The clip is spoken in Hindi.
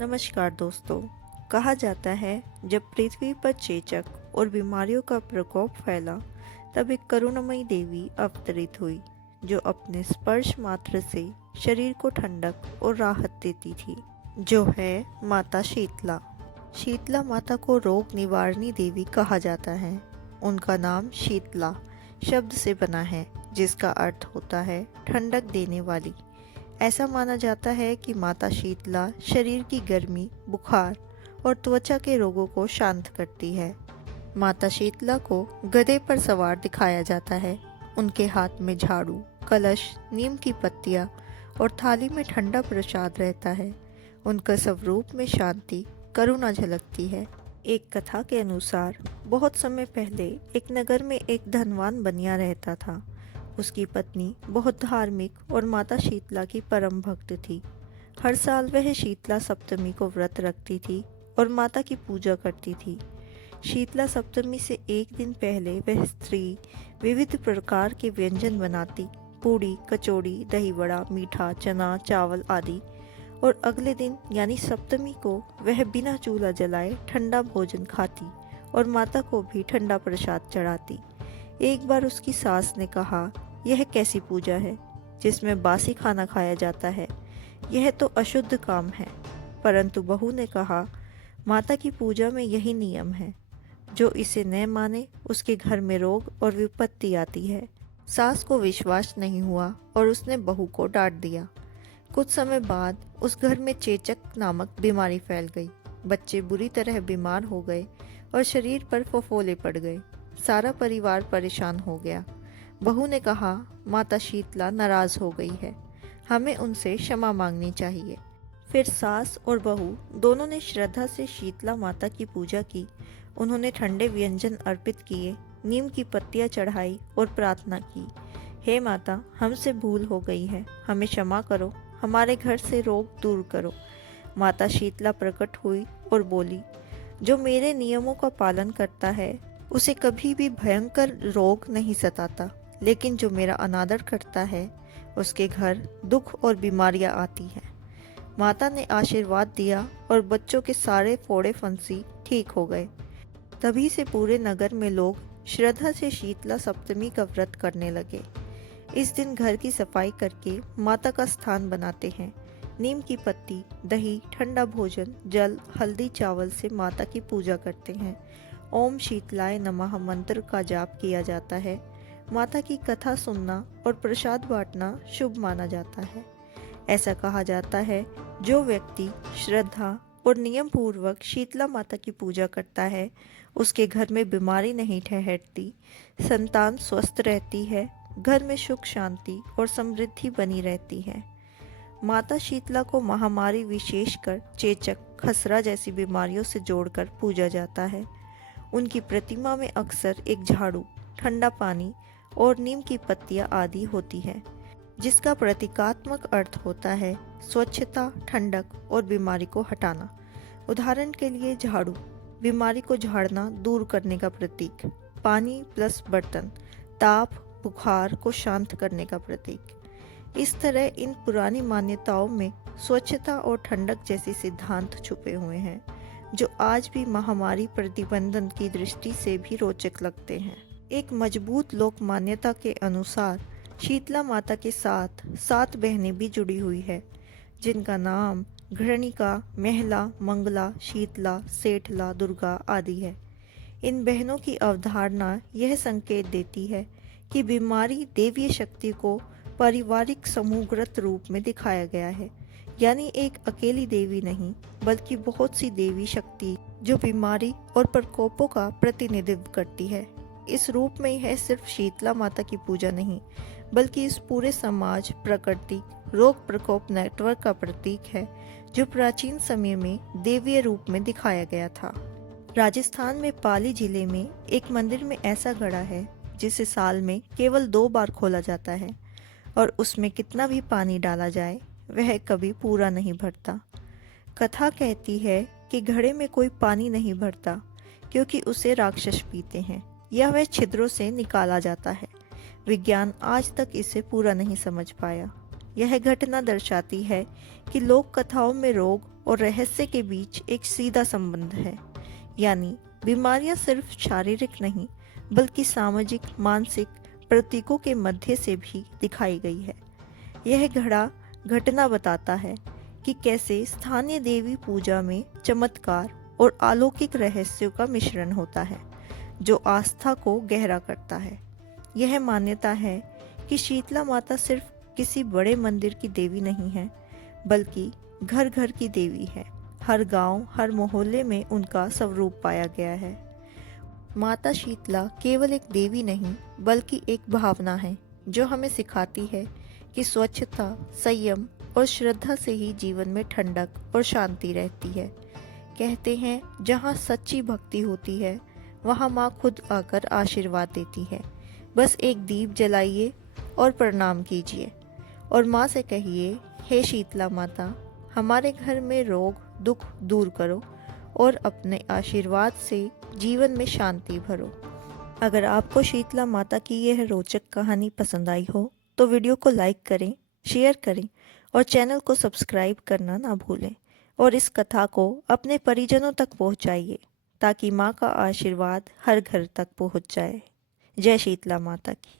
नमस्कार दोस्तों। कहा जाता है जब पृथ्वी पर चेचक और बीमारियों का प्रकोप फैला तब एक करुणामयी देवी अवतरित हुई जो अपने स्पर्श मात्र से शरीर को ठंडक और राहत देती थी, जो है माता शीतला। शीतला माता को रोग निवारणी देवी कहा जाता है। उनका नाम शीतला शब्द से बना है जिसका अर्थ होता है ठंडक देने वाली। ऐसा माना जाता है कि माता शीतला शरीर की गर्मी, बुखार और त्वचा के रोगों को शांत करती है। माता शीतला को गधे पर सवार दिखाया जाता है। उनके हाथ में झाड़ू, कलश, नीम की पत्तियां और थाली में ठंडा प्रसाद रहता है। उनका स्वरूप में शांति, करुणा झलकती है। एक कथा के अनुसार बहुत समय पहले एक नगर में एक धनवान बनिया रहता था। उसकी पत्नी बहुत धार्मिक और माता शीतला की परम भक्त थी। हर साल वह शीतला सप्तमी को व्रत रखती थी और माता की पूजा करती थी। शीतला सप्तमी से एक दिन पहले वह स्त्री विविध प्रकार के व्यंजन बनाती, पूड़ी, कचौड़ी, दही बड़ा, मीठा, चना, चावल आदि, और अगले दिन यानी सप्तमी को वह बिना चूल्हा जलाए ठंडा भोजन खाती और माता को भी ठंडा प्रसाद चढ़ाती। एक बार उसकी सास ने कहा, यह कैसी पूजा है जिसमें बासी खाना खाया जाता है, यह तो अशुद्ध काम है। परंतु बहू ने कहा, माता की पूजा में यही नियम है, जो इसे न माने उसके घर में रोग और विपत्ति आती है। सास को विश्वास नहीं हुआ और उसने बहू को डांट दिया। कुछ समय बाद उस घर में चेचक नामक बीमारी फैल गई। बच्चे बुरी तरह बीमार हो गए और शरीर पर फफोले पड़ गए। सारा परिवार परेशान हो गया। बहू ने कहा, माता शीतला नाराज हो गई है, हमें उनसे क्षमा मांगनी चाहिए। फिर सास और बहू दोनों ने श्रद्धा से शीतला माता की पूजा की। उन्होंने ठंडे व्यंजन अर्पित किए, नीम की पत्तियां चढ़ाई और प्रार्थना की, हे माता, हमसे भूल हो गई है, हमें क्षमा करो, हमारे घर से रोग दूर करो। माता शीतला प्रकट हुई और बोली, जो मेरे नियमों का पालन करता है उसे कभी भी भयंकर रोग नहीं सताता, लेकिन जो मेरा अनादर करता है उसके घर दुख और बीमारियां आती हैं। माता ने आशीर्वाद दिया और बच्चों के सारे फोड़े फंसी ठीक हो गए। तभी से पूरे नगर में लोग श्रद्धा से शीतला सप्तमी का व्रत करने लगे। इस दिन घर की सफाई करके माता का स्थान बनाते हैं। नीम की पत्ती, दही, ठंडा भोजन, जल, हल्दी, चावल से माता की पूजा करते हैं। ओम शीतलाय नमः मंत्र का जाप किया जाता है। माता की कथा सुनना और प्रसाद बांटना शुभ माना जाता है। ऐसा कहा जाता है, जो व्यक्ति श्रद्धा और नियम पूर्वक शीतला माता की पूजा करता है उसके घर में बीमारी नहीं ठहरती, संतान स्वस्थ रहती है, घर में सुख शांति और समृद्धि बनी रहती है। माता शीतला को महामारी विशेषकर चेचक, खसरा जैसी बीमारियों से जोड़कर पूजा जाता है। उनकी प्रतिमा में अक्सर एक झाड़ू, ठंडा पानी और नीम की पत्तियां आदि होती है, जिसका प्रतीकात्मक अर्थ होता है स्वच्छता, ठंडक और बीमारी को हटाना। उदाहरण के लिए झाड़ू, बीमारी को झाड़ना, दूर करने का प्रतीक। पानी प्लस बर्तन, ताप, बुखार को शांत करने का प्रतीक। इस तरह इन पुरानी मान्यताओं में स्वच्छता और ठंडक जैसे सिद्धांत छुपे हुए हैं, जो आज भी महामारी प्रतिबंधन की दृष्टि से भी रोचक लगते हैं। एक मजबूत लोक मान्यता के अनुसार शीतला माता के साथ 7 बहनें भी जुड़ी हुई है, जिनका नाम घृणिका, महला, मंगला, शीतला, सेठला, दुर्गा आदि है। इन बहनों की अवधारणा यह संकेत देती है कि बीमारी देवीय शक्ति को पारिवारिक समूहगत रूप में दिखाया गया है, यानी एक अकेली देवी नहीं बल्कि बहुत सी देवी शक्ति जो बीमारी और प्रकोपों का प्रतिनिधित्व करती है। इस रूप में यह सिर्फ शीतला माता की पूजा नहीं बल्कि इस पूरे समाज, प्रकृति, रोग प्रकोप नेटवर्क का प्रतीक है, जो प्राचीन समय में देवीय रूप में दिखाया गया था। राजस्थान में पाली जिले में एक मंदिर में ऐसा घड़ा है जिसे साल में केवल 2 बार खोला जाता है और उसमें कितना भी पानी डाला जाए वह कभी पूरा नहीं भरता। कथा कहती है कि घड़े में कोई पानी नहीं भरता क्योंकि उसे राक्षस पीते हैं या वह छिद्रों से निकाला जाता है। विज्ञान आज तक इसे पूरा नहीं समझ पाया। यह घटना दर्शाती है कि लोक कथाओं में रोग और रहस्य के बीच एक सीधा संबंध है। यानी बीमारियां सिर्फ शारीरिक नहीं बल्कि सामाजिक मानसिक प्रतीकों के मध्य से भी दिखाई गई है। यह घटना बताता है कि कैसे स्थानीय देवी पूजा में चमत्कार और अलौकिक रहस्यों का मिश्रण होता है जो आस्था को गहरा करता है। यह मान्यता है कि शीतला माता सिर्फ किसी बड़े मंदिर की देवी नहीं है बल्कि घर घर की देवी है। हर गांव हर मोहल्ले में उनका स्वरूप पाया गया है। माता शीतला केवल एक देवी नहीं बल्कि एक भावना है जो हमें सिखाती है कि स्वच्छता संयम और श्रद्धा से ही जीवन में ठंडक और शांति रहती है। कहते हैं जहाँ सच्ची भक्ति होती है वहाँ माँ खुद आकर आशीर्वाद देती है। बस एक दीप जलाइए और प्रणाम कीजिए और माँ से कहिए, हे शीतला माता, हमारे घर में रोग दुख दूर करो और अपने आशीर्वाद से जीवन में शांति भरो। अगर आपको शीतला माता की यह रोचक कहानी पसंद आई हो तो वीडियो को लाइक करें, शेयर करें और चैनल को सब्सक्राइब करना ना भूलें और इस कथा को अपने परिजनों तक पहुंचाइए ताकि माँ का आशीर्वाद हर घर तक पहुंच जाए। जय शीतला माता की।